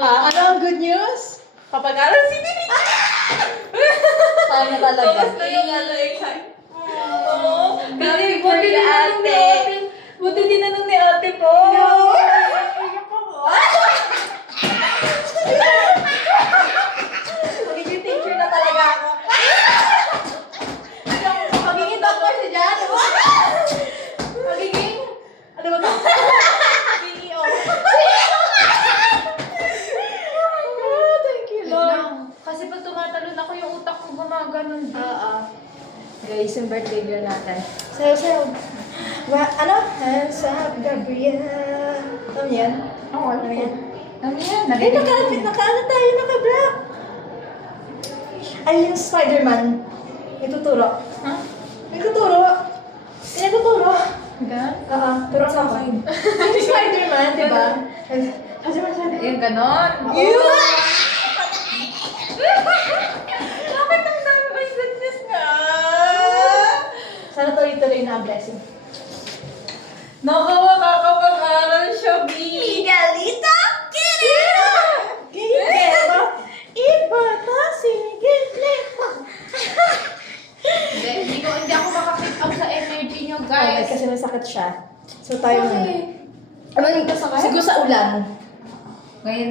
Ano ang good news? Papag-aral si Titi. Tayo na talaga. Tapos na yung exam. Oo. Happy Buti birthday, tinanong ni ate. ate. Buti tinanong ni ate po. Magiging teacher na talaga ako. Magiging doctor si Jan. Magiging, ano ba ito? CEO. Thank you, Lord. Kasi pag tumatalon ako, yung utak ko gumaganon. Guys, yung birthday girl natin. Sayo. Ano? Hands up, Gabriel. Ano yan? Oo, Ano yan? Ano yan? Ay, naka-ano tayo, naka-black. Ay, yung Spider-Man. May tuturo. Ha? May tuturo. Pinagtuturo. Gan? Oo, turo sa akin. Yung Spider-Man, di ba? Kasi Yung ganon. Bakit ang dami may goodness nga? Sana tuloy-tuloy na ang blessing. Nakakapag-aral siya, B. Miguelito! Miguelito! Iba ta si Miguelito! Hindi ako makakip up sa energy nyo, Okay, guys. kasi masakit siya. So tayo muna. Ano yung kasakit? Siguro sa ulan. Ngayon,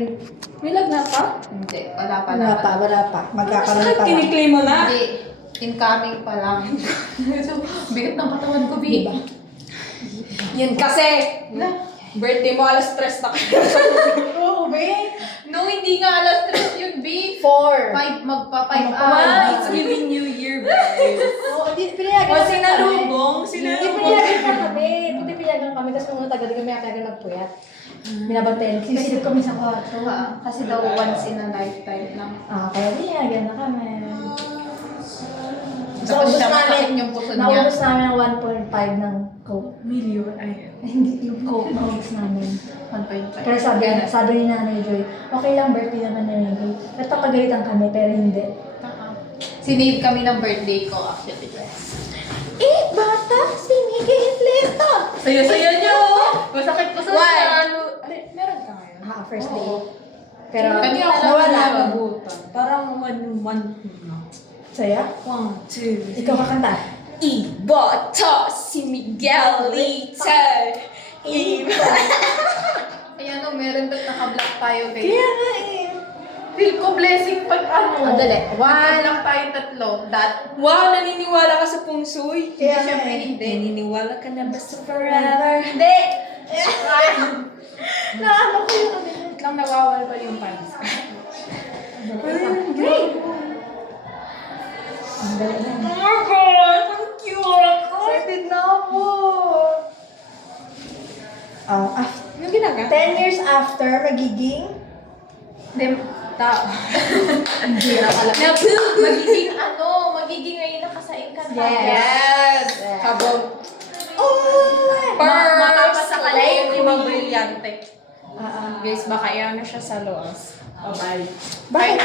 May lagnat pa? hindi. Wala pa Wala pa. Magkakaroon pa lang. Kiniklaim mo na? Hindi. Incoming pa lang. So, bigat ng katawan ko, B. Diba? Yan kasi! Birthday mo, alas 3 na kayo. Oo, babe. No, hindi nga alas 3 yun, B. 4. 5, magpa-5 Ano pa? hours. It's giving New Year, babe. Oo, pinayagan O, kami. sinalubong. Hindi pinayagan pa kami. Buti pinayagan kami kasi nung tagal kami pinayagan magpuyat. Binabantayan. Sisilip kami sa kwarto. Kasi daw once in a lifetime lang. Kaya pinayagan na kami. So, Tapos ubus siya namin. masakit yung puso niya. Naubos namin ang 1.5 ng Coke. Million, ay. Hindi, yung Coke naubos namin. 1.5. Pero sabi ni Nanay Joy, okay lang birthday naman ni Nanay. Nagpapagalitan kami, pero hindi. Sinave kami ng birthday ko, actually, guys. Bata, si Miguelito! Saya-saya niyo! Masakit po sa Why? Meron ka ngayon? First day. Pero Kanina lang nawala. Nabutan. Parang 1 month na. Saya? 1, 2, Ikaw kakanta. Iba to si Miguelito. Iba. Ayan o, meron doon naka-block tayo, guys. Kaya nga eh. Feel ko blessing pag ano. Ang dali. Naka-block tayo tatlo. That, Wow, naniniwala ka sa pungsoy. Kaya nga syempre eh. hindi. Naniniwala ka na ba sa forever? Hindi! Naano ko yung ano. Wait lang, nawawalwal yung pants. Great! Ang dali na. Oh my God, ang cute. Excited na ako. Anong ginagawa? 10 years after, magiging Hindi, tao. hindi na alam. Magiging ngayon nakasaing ka na. Yes. Yes. Habang Oh! matapos sa kalay, yung ibang brilyante. Ah, Guys, baka iyan na siya sa loas. Oh, bye. Bakit?